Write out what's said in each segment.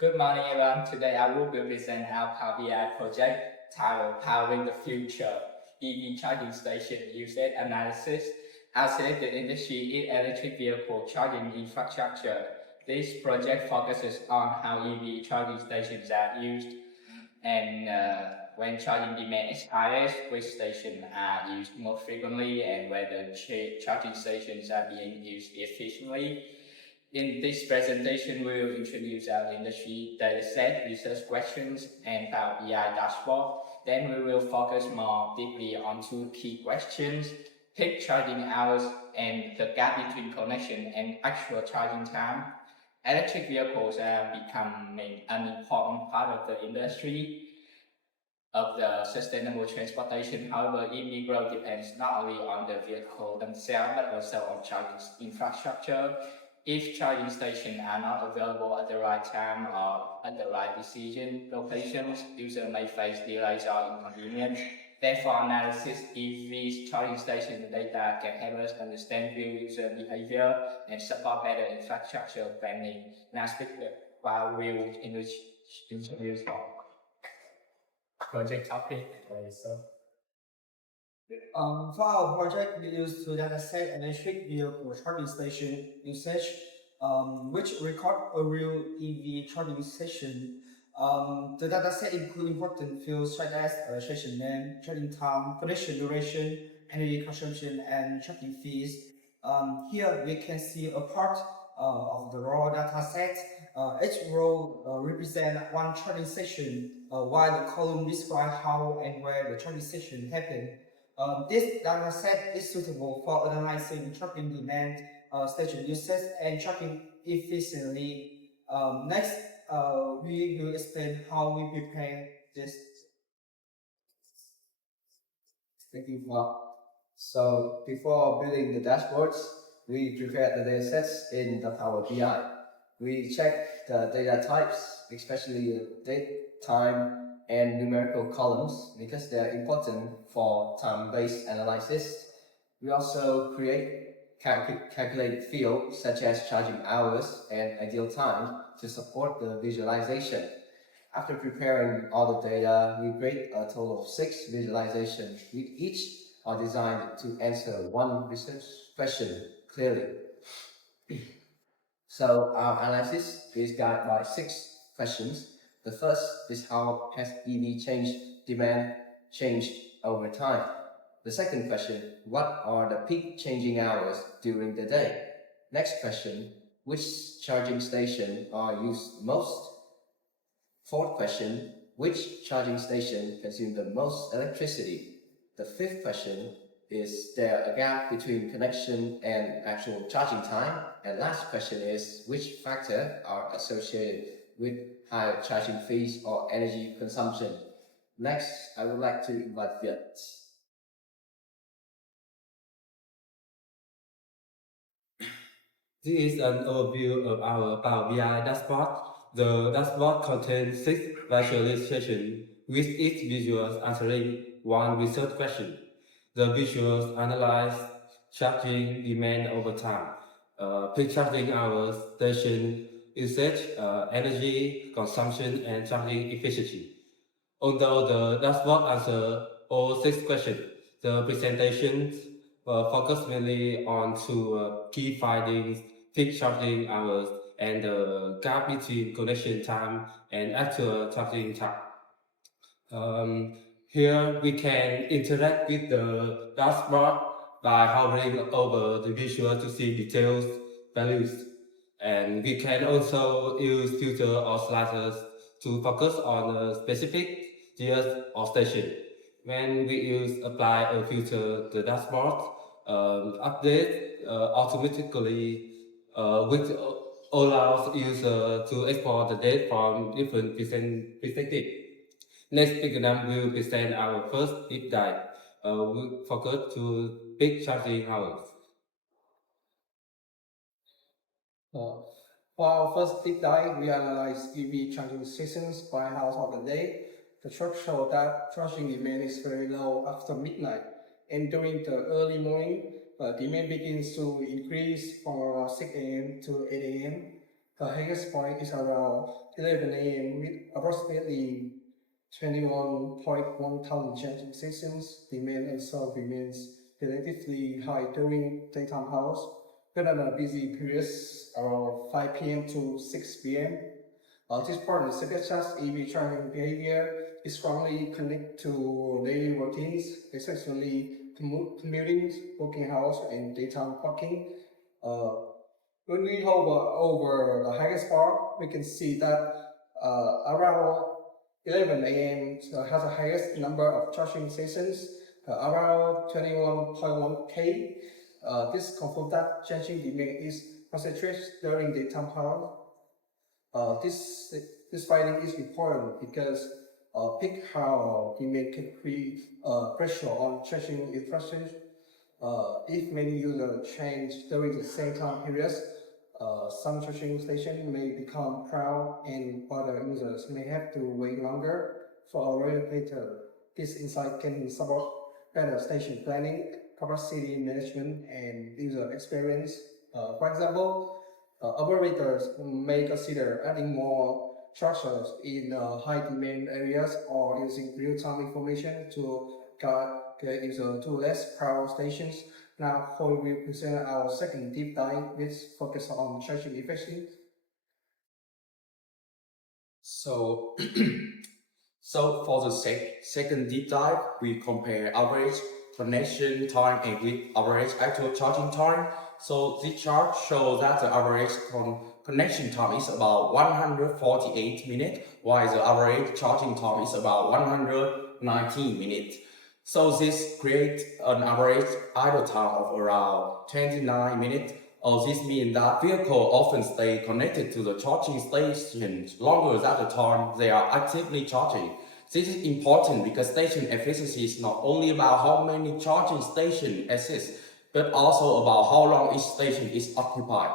Good morning, everyone. Today I will be presenting our Power BI project titled Powering the Future EV Charging Station Usage Analysis. Our selected industry is electric vehicle charging infrastructure. This project focuses on how EV charging stations are used and when charging demand is highest, which stations are used more frequently and whether charging stations are being used efficiently. In this presentation, we will introduce our industry dataset, research questions, and Power BI dashboard. Then we will focus more deeply on two key questions: peak charging hours and the gap between connection and actual charging time. Electric vehicles are becoming an important part of the industry of the sustainable transportation. However, EV growth depends not only on the vehicle themselves, but also on charging infrastructure. If charging stations are not available at the right time or at the right decision locations, users may face delays or inconvenience. Therefore, analysis of these charging station data can help us understand real user behavior and support better infrastructure planning. Now, speak while we will introduce project topic. For our project, we use two dataset electric vehicle charging station usage, which record a real EV charging station. The dataset include important fields such as station name, charging time, connection duration, energy consumption, and charging fees. Here we can see a part of the raw dataset. Each row represents one charging station, while the column describes how and where the charging station happened. This data set is suitable for analyzing charging demand, station usage, and charging efficiently. Next, we will explain how we prepare this. Thank you, Mark. So before building the dashboards, we prepared the datasets in the Power BI. We checked the data types, especially the date, time, and numerical columns, because they're important for time-based analysis. We also create calculated fields such as charging hours and ideal time to support the visualization. After preparing all the data, we create a total of 6 visualizations. Each are designed to answer one research question clearly. So our analysis is guided by 6 questions. The first is how has EV demand changed over time? The second question, what are the peak changing hours during the day? Next question, which charging station are used most? Fourth question, which charging station consumes the most electricity? The fifth question, is there a gap between connection and actual charging time? And last question is, which factors are associated with higher charging fees or energy consumption? Next, I would like to invite Viet. This is an overview of our Power BI dashboard. The dashboard contains 6 visualizations, with each visual answering one research question. The visuals analyze charging demand over time, peak charging hours, station usage, energy consumption, and charging efficiency. Although the dashboard answers all 6 questions, the presentations focus mainly on two key findings: peak charging hours and the gap between connection time and actual charging time. Here we can interact with the dashboard by hovering over the visual to see details values. And we can also use filter or sliders to focus on a specific gears or station. When we use apply a filter, the dashboard update automatically, which allows user to export the data from different perspectives. Next exam will present our first deep dive. We focus to peak charging hours. For our first deep dive, we analyze EV charging stations by hours of the day. The chart shows that charging demand is very low after midnight, and during the early morning, demand begins to increase from around 6 a.m. to 8 a.m. The highest point is around 11 a.m. with approximately 21.1 thousand charging stations. Demand also remains relatively high during daytime hours, but on a busy periods around 5 p.m. to 6 p.m. This part suggests that EV charging behavior is strongly connected to daily routines, especially commuting, working hours, and daytime parking. When we hover over the highest part, we can see that around 11 a.m. Has the highest number of charging stations, around 21.1K. This confirms that charging demand is concentrated during daytime hours. This finding is important because peak hour demand can create pressure on charging infrastructure. If many users change during the same time periods, some charging stations may become crowded and other users may have to wait longer for a while later. This insight can support better station planning, capacity management, and user experience. For example, operators may consider adding more chargers in high demand areas or using real-time information to guide users to less crowded stations. Now, Paul will present our second deep dive, which focuses on charging efficiency. So, so for the second deep dive, we compare average connection time and with average actual charging time. So this chart shows that the average connection time is about 148 minutes, while the average charging time is about 119 minutes. So this creates an average idle time of around 29 minutes. This means that vehicles often stay connected to the charging stations longer than the time they are actively charging. This is important because station efficiency is not only about how many charging stations exist, but also about how long each station is occupied.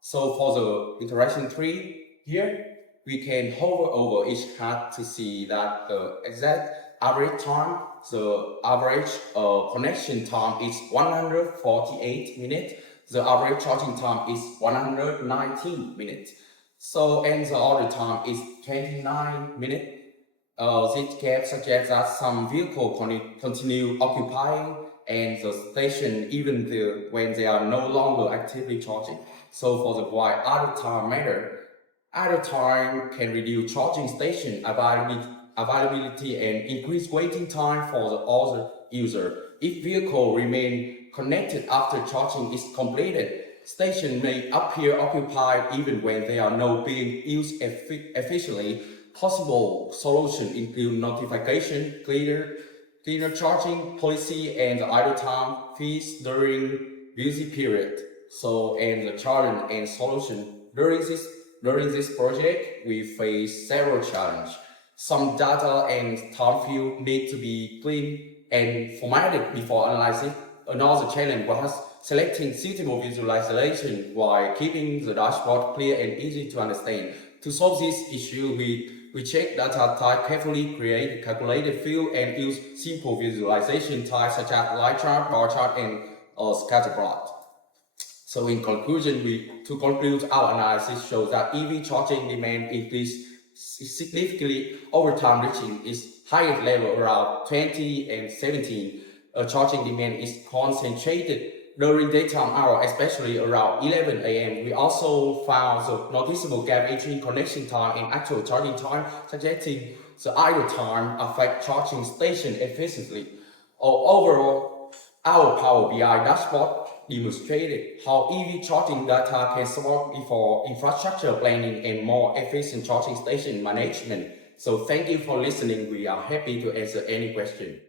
So for the interaction tree here, we can hover over each card to see that the exact average time, the average connection time is 148 minutes. The average charging time is 119 minutes. So, and the order time is 29 minutes. This gap suggests that some vehicles continue occupying and the station even when they are no longer actively charging. So for the why idle time matter, idle time can reduce charging station availability and increase waiting time for the other user. If vehicle remain connected after charging is completed, station may appear occupied even when they are not being used efficiently. Possible solutions include notification, cleaner charging policy, and the idle time fees during busy period. So, and the challenge and solution during this project, we face several challenges. Some data and time field need to be cleaned and formatted before analyzing. Another challenge was selecting suitable visualization while keeping the dashboard clear and easy to understand. To solve this issue, we check data type carefully, create calculated field, and use simple visualization types such as line chart, bar chart, and scatter plot. So in conclusion, to conclude, our analysis shows that EV charging demand increased significantly over time, reaching its highest level around 2017. Charging demand is concentrated during daytime hours, especially around 11 a.m. We also found the noticeable gap between connection time and actual charging time, suggesting the idle time affect charging station efficiently. Overall, our Power BI dashboard demonstrated how EV charging data can support for infrastructure planning and more efficient charging station management. So thank you for listening. We are happy to answer any question.